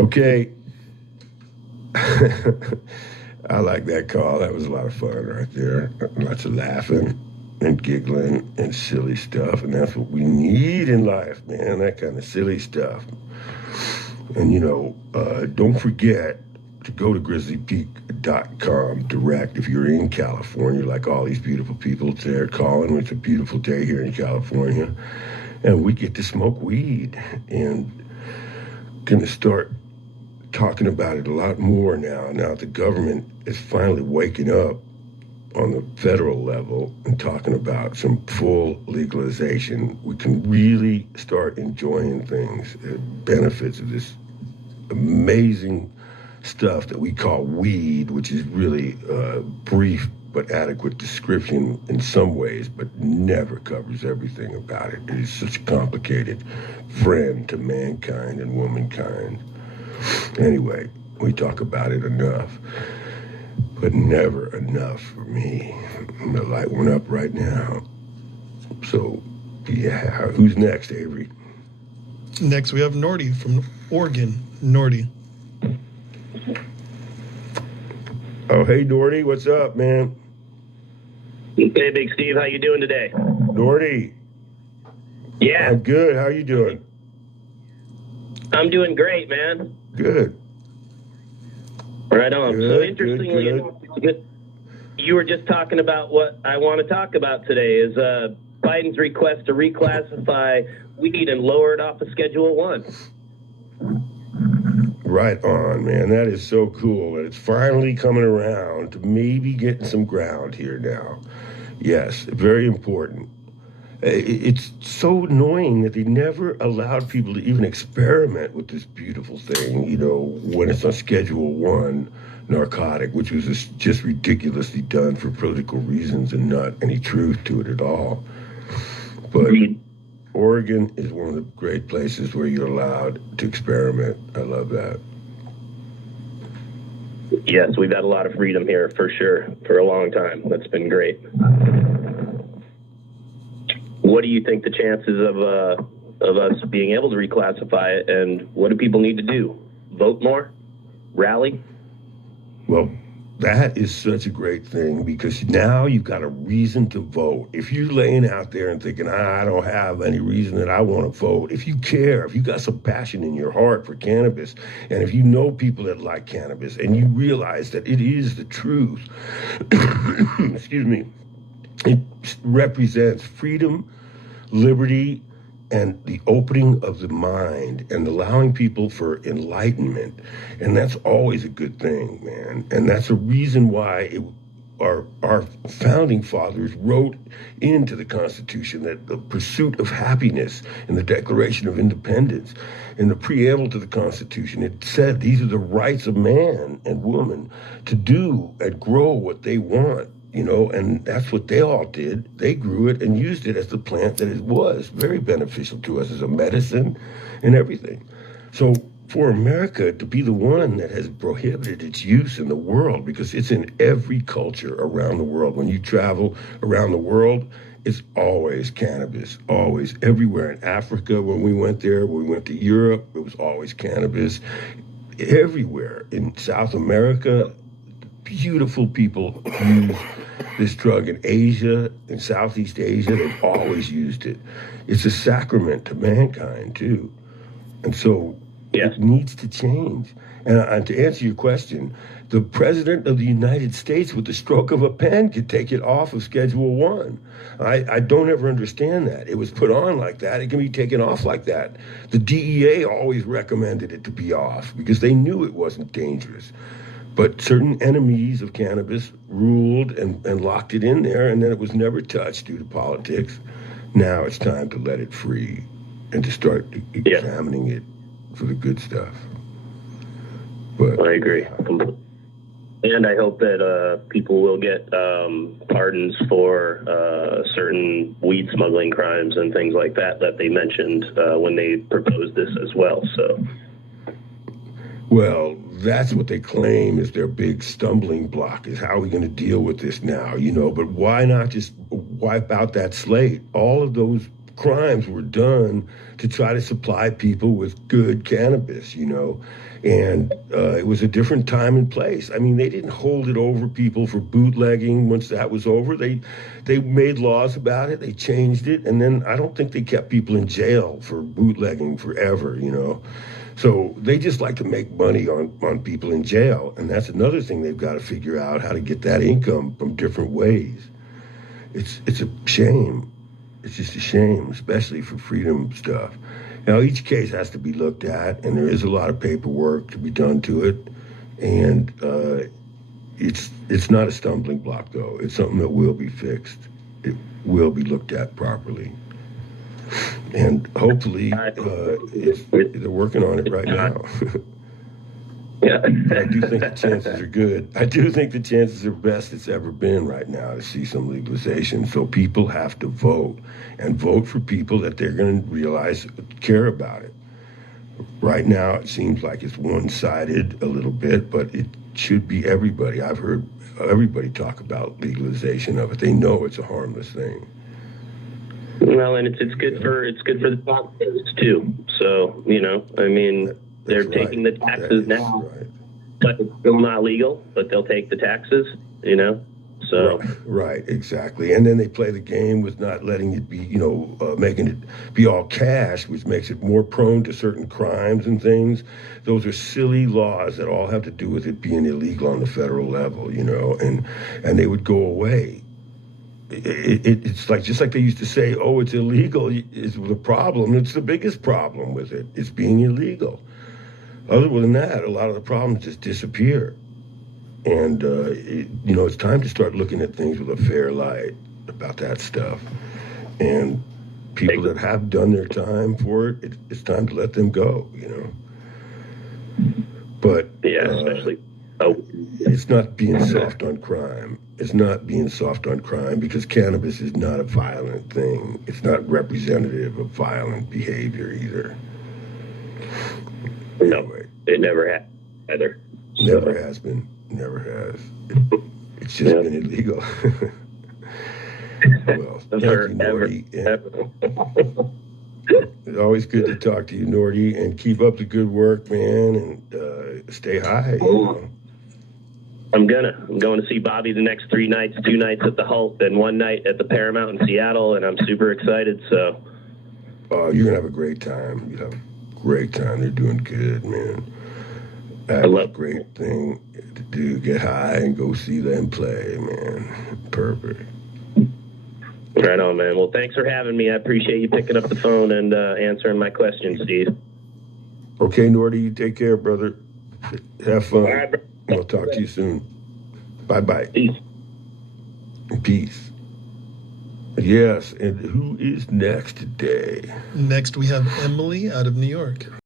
Okay. I like that call. That was a lot of fun right there. Lots of laughing and giggling and silly stuff. And that's what we need in life, man. That kind of silly stuff. And, don't forget to go to grizzlypeak.com direct if you're in California, like all these beautiful people there calling. It's a beautiful day here in California. And we get to smoke weed and going to start talking about it a lot more now. Now the government is finally waking up on the federal level and talking about some full legalization. We can really start enjoying things, the benefits of this amazing stuff that we call weed, which is really a brief but adequate description in some ways, but never covers everything about it. It is such a complicated friend to mankind and womankind. Anyway, we talk about it enough, but never enough for me. I'm gonna light one up right now. So, yeah, who's next, Avery? Next, we have Nordy from Oregon. Nordy. Oh, hey, Nordy, what's up, man? Hey, Big Steve, how you doing today? Nordy. Yeah. I'm good. How you doing? I'm doing great, man. Good. Right on. Good, So interestingly enough, you were just talking about what I want to talk about today is Biden's request to reclassify weed and lower it off of Schedule One. Right on, man. That is so cool. And it's finally coming around to maybe getting some ground here now. Yes, very important. It's so annoying that they never allowed people to even experiment with this beautiful thing, when it's on Schedule One narcotic, which was just ridiculously done for political reasons and not any truth to it at all. But Oregon is one of the great places where you're allowed to experiment. I love that. Yes, we've had a lot of freedom here for sure for a long time. That's been great. What do you think the chances of us being able to reclassify it, and what do people need to do? Vote more? Rally? Well, that is such a great thing because now you've got a reason to vote. If you're laying out there and thinking, I don't have any reason that I want to vote, if you care, if you got some passion in your heart for cannabis, and if you know people that like cannabis and you realize that it is the truth, excuse me, it represents freedom, liberty, and the opening of the mind and allowing people for enlightenment. And that's always a good thing, man. And that's a reason why our founding fathers wrote into the Constitution that the pursuit of happiness in the Declaration of Independence, in the preamble to the Constitution, it said these are the rights of man and woman to do and grow what they want. And that's what they all did. They grew it and used it as the plant that it was. Very beneficial to us as a medicine and everything. So for America to be the one that has prohibited its use in the world, because it's in every culture around the world. When you travel around the world, it's always cannabis, always. Everywhere in Africa, when we went there, when we went to Europe, it was always cannabis. Everywhere in South America, beautiful people use this drug. In Asia, in Southeast Asia, they've always used it. It's a sacrament to mankind, too. And so it needs to change. And to answer your question, the President of the United States, with the stroke of a pen, could take it off of Schedule One. I don't ever understand that. It was put on like that. It can be taken off like that. The DEA always recommended it to be off because they knew it wasn't dangerous. But certain enemies of cannabis ruled and locked it in there, and then it was never touched due to politics. Now it's time to let it free and to start examining it for the good stuff. But I agree. And I hope that people will get pardons for certain weed smuggling crimes and things like that they mentioned when they proposed this as well. So. Well, that's what they claim is their big stumbling block, is how are we going to deal with this now, But why not just wipe out that slate? All of those crimes were done to try to supply people with good cannabis, and it was a different time and place. I mean, they didn't hold it over people for bootlegging. Once that was over, they made laws about it, they changed it, and then I don't think they kept people in jail for bootlegging forever, So they just like to make money on people in jail, and that's another thing they've got to figure out, how to get that income from different ways. It's a shame. It's just a shame, especially for freedom stuff. Now, each case has to be looked at, and there is a lot of paperwork to be done to it, and it's not a stumbling block, though. It's something that will be fixed. It will be looked at properly. And hopefully, they're working on it right now. Yeah. I do think the chances are good. I do think the chances are best it's ever been right now to see some legalization. So people have to vote, and vote for people that they're going to realize care about it. Right now, it seems like it's one-sided a little bit, but it should be everybody. I've heard everybody talk about legalization of it. They know it's a harmless thing. Well, and it's good for the taxpayers too. So I mean, they're taking the taxes now, right. But it's still not legal. But they'll take the taxes, So right, exactly. And then they play the game with not letting it be, making it be all cash, which makes it more prone to certain crimes and things. Those are silly laws that all have to do with it being illegal on the federal level, and they would go away. It's like, just like they used to say, oh, it's illegal is the problem. It's the biggest problem with it. It's being illegal. Other than that, a lot of the problems just disappear. And, it's time to start looking at things with a fair light about that stuff. And people that have done their time for it, it's time to let them go, But yeah, especially. It's not being soft on crime. It's not being soft on crime because cannabis is not a violent thing. It's not representative of violent behavior either. No, Anyway, it never has either. never has been. Never has. It's just been illegal. Well, thank you, Nordy. It's always good to talk to you, Nordy, and keep up the good work, man, and stay high. I'm going to see Bobby the next 3 nights, 2 nights at the Hulk, then 1 night at the Paramount in Seattle, and I'm super excited. So, you're gonna have a great time. You have a great time. They're doing good, man. That's a great thing to do. Get high and go see them play, man. Perfect. Right on, man. Well, thanks for having me. I appreciate you picking up the phone and answering my questions, Steve. Okay, Nordy, you take care, brother. Have fun. All right, bro. We'll talk to you soon. Bye-bye. Peace. Peace. Yes, and who is next today? Next, we have Emily out of New York.